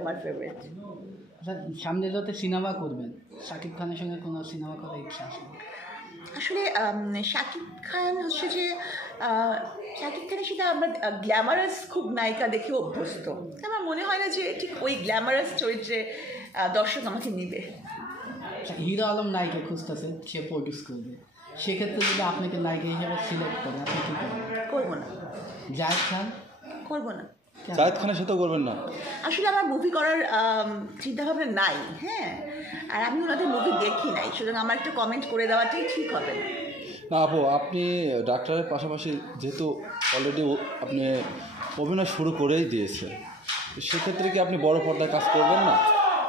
আমার ফেভারিট। সামনে যত সিনেমা করবেন, শাকিব খানের সঙ্গে কোনো সিনেমা করার ইচ্ছা আছে? আসলে শাকিব খান হচ্ছে যে শাকিব খানের সাথে আমরা গ্ল্যামারাস খুব নায়িকা দেখে অভ্যস্ত। আমার মনে হয় না যে ঠিক ওই গ্ল্যামারাস চরিত্রে দর্শক আমাকে নিবে। হিরো আলম নায়িকা খুঁজতেছেন, সে প্রডিউস করবে, সেক্ষেত্রে যদি আপনাকে নায়িকা হিসেবে সিলেক্ট করে আপনি কী করবেন? করবো না। জায়েদ খান? করবো না। জায়েদ খানের সাথেও করবেন না? আসলে আমার মুভি করার চিন্তাভাবনা নাই। হ্যাঁ, আর আমি ওনাদের মুভি দেখি নাই, সুতরাং আমার একটা কমেন্ট করে দেওয়াটাই ঠিক হবে না। না আপু, আপনি ডাক্তারের পাশাপাশি যেহেতু অলরেডি আপনি অভিনয় শুরু করেই দিয়েছেন, সেক্ষেত্রে কি আপনি বড় পর্দায় কাজ করবেন না?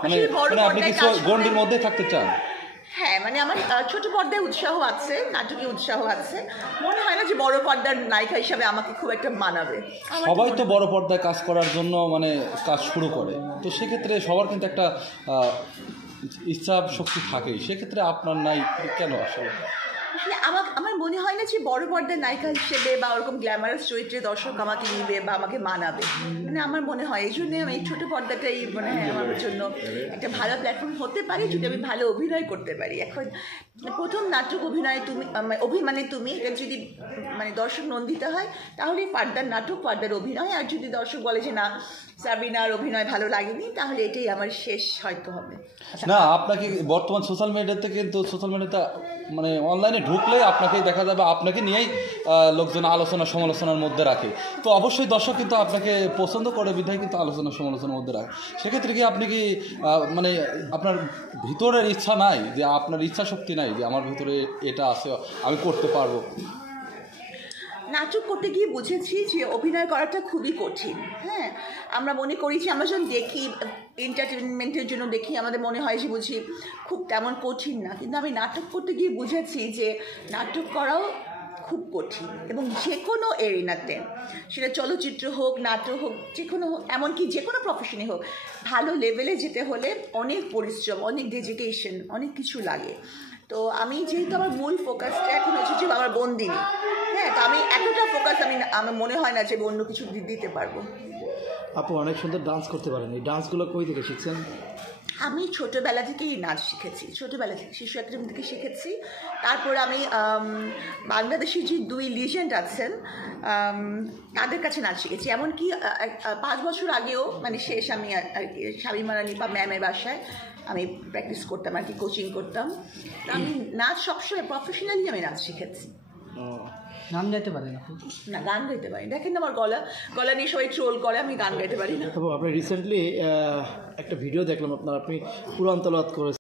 মানে আপনি কি গন্ডির মধ্যে থাকতে চান? হ্যাঁ, মানে আমার ছোট পর্দায় উৎসাহ আছে, নাটকে উৎসাহ আছে। মনে হয় না যে বড় পর্দার নায়িকা হিসাবে আমাকে খুব একটা মানাবে। সবাই তো বড় পর্দায় কাজ করার জন্য মানে কাজ শুরু করে, তো সেক্ষেত্রে সবার কিন্তু একটা ইচ্ছা শক্তি থাকেই, সেক্ষেত্রে আপনার নাই কেন? আসলে আমার মনে হয় না যে বড় পর্দার নায়িকা হিসেবে বা ওরকম গ্ল্যামারাস চরিত্রে দর্শক আমাকে নিবে বা আমাকে মানাবে। মানে আমার মনে হয় এই জন্যে আমি ছোটো পর্দাটাই মনে হয় আমার জন্য একটা ভালো প্ল্যাটফর্ম হতে পারে যদি আমি ভালো অভিনয় করতে পারি। এখন প্রথম নাটক অভিনয় তুমি এটা যদি মানে দর্শক নন্দিত হয় তাহলে পর্দার নাটক, পর্দার অভিনয়। আর যদি দর্শক বলে যে না, সাবিনার অভিনয় ভালো লাগেনি, তাহলে এটাই আমার শেষ হয়তো হবে। না, আপনাকে বর্তমান সোশ্যাল মিডিয়াতে কিন্তু মানে অনলাইনে ঢুকলে আপনাকেই দেখা যাবে, আপনাকে নিয়েই লোকজন আলোচনা সমালোচনার মধ্যে রাখে। তো অবশ্যই দর্শক কিন্তু আপনাকে পছন্দ করে বিধায় কিন্তু আলোচনা সমালোচনার মধ্যে রাখে। সেক্ষেত্রে কি আপনি কি মানে আপনার ভিতরের ইচ্ছা নাই, যে আপনার ইচ্ছা শক্তি নাই যে আমার ভিতরে এটা আছে, আমি করতে পারবো? নাটক করতে গিয়ে বুঝেছি যে অভিনয় করাটা খুবই কঠিন। হ্যাঁ, আমরা মনে করি যে আমরা যখন দেখি এন্টারটেনমেন্টের জন্য দেখি, আমাদের মনে হয় যে বুঝি খুব তেমন কঠিন না, কিন্তু আমি নাটক করতে গিয়ে বুঝেছি যে নাটক করাও খুব কঠিন। এবং যে কোনো এরিনাতে, সেটা চলচ্চিত্র হোক, নাটক হোক, যে কোনো এমনকি যে কোনো প্রফেশনে হোক, ভালো লেভেলে যেতে হলে অনেক পরিশ্রম, অনেক ডেডিকেশন, অনেক কিছু লাগে। তো আমি যেহেতু আমার মূল ফোকাসটা এখন হচ্ছে যে আমার বন্দিনী, হ্যাঁ, তো আমি এতটা ফোকাস আমার মনে হয় না যে অন্য কিছু দিতে পারবো। আপু অনেক সুন্দর ডান্স করতে পারেন, এই ডান্সগুলো কই থেকে শিখছেন? আমি ছোটোবেলা থেকেই নাচ শিখেছি, ছোটোবেলা থেকে শিশু একাডেমি থেকে শিখেছি। তারপর আমি বাংলাদেশের যে দুই লিজেন্ড আছেন তাদের কাছে নাচ শিখেছি। এমনকি 5 বছর আগেও মানে শেষ আমি আর কি শামিমা রানী বা ম্যামের বাসায় আমি প্র্যাকটিস করতাম আর কি, কোচিং করতাম। আমি নাচ সবসময় প্রফেশনালি আমি নাচ শিখেছি। গান গাইতে পারেন আপনি? না, গান গাইতে পারি। দেখেন আমার গলা নিয়ে সবাই ট্রোল করে, আমি গান গাইতে পারি না। আপনি রিসেন্টলি একটা ভিডিও দেখলাম আপনি কোরআন তেলাওয়াত করেছেন।